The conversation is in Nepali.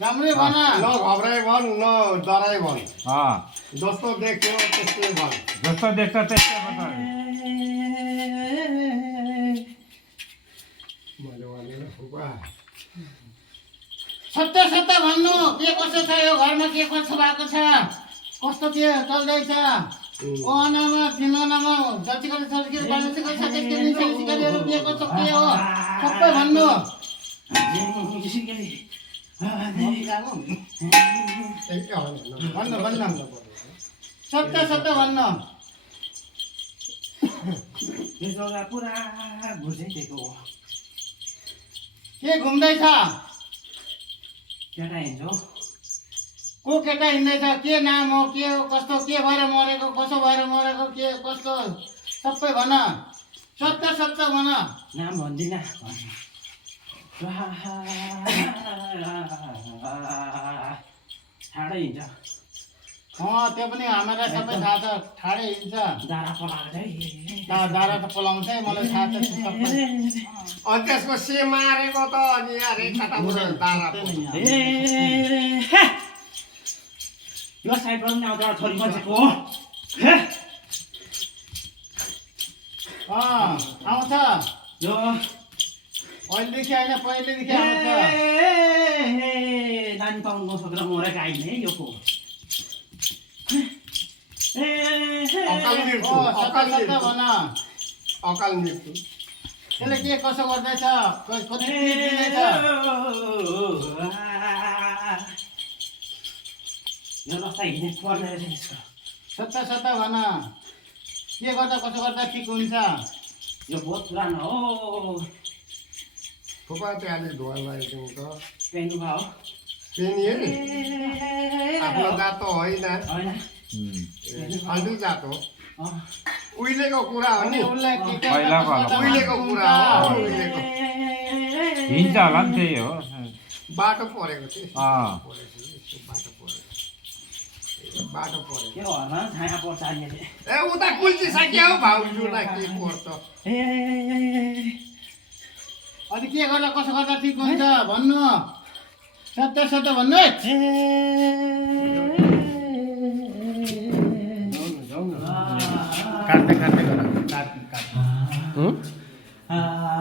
राम्रै भन न घबराइ भन न डराइ भन जस्तो देख्यो त्यस्तै भन जस्तो देख्छ त्यस्तै भन सत्य सत्य भन्नु के कसो छ यो घरमा के कसो भएको छ कस्तो के चल्दैछ ओनामा तिनामा जतिको सरकारी बालसिको सचेतकारी सरकारीहरु के कसो के हो सबै भन्नु सत्य सत्य भन्नु यो जग्गा पुरा घुर्दैथेको के घुम्दैछ केटा हिँड्छौ को केटा हिँड्दैछ के नाम हो के हो कस्तो के भएर मरेको कसो भएर मरेको के कस्तो सबै भन सत्य सत्य भन नाम भन्दिन ठाडै हिँड्छ त्यो पनि हामीलाई सबै थाहा छ ठाडै हिँड्छ दारा पलाएको दारा त पलाउँछ मलाई थाहा छ सबै अनि त्यसको से मारेको त अनि यार दारा यो साइड पनि आउँदा छोरी मान्छेको आउँछ यो पहिलेदेखि होइन पहिलेदेखि आउँछ नानी पाउनु नसकेर मरेको आइन है यो अकाल मृत्यु त्यसले के कसो गर्दैछ कति दिँदैछ यो रस्ता हिँड्ने पर्ने रहेछ यसको सत्ता सत्ता भन के गर्दा कसो गर्दा ठिक हुन्छ यो बहुत पुरानो हो फुपा त्यहाँले धुवा लागेको त पेन्डु भयो पेनी आफ्नो जात त होइन होइन फाल्टु जात हो उहिलेको कुरा हो नि उसलाई के के पहिलाको गर्दा कसो उहिलेको गर्दा कुरा हो हुन्छ? उहिलेको हिँड्छ होला नि त्यही हो बाटो परेको थियो अँ। बाटो परेको बाटो परेको के घरमा छाया पर्छ अहिले ए उता कुल्चिसक्यो हौ भाउजूलाई के पर्छ अनि के गर्दा कसो गर्दा ठिक हुन्छ भन्नु सत्य सत्य भन्नु है। काट्दै काट्दै गर काट काट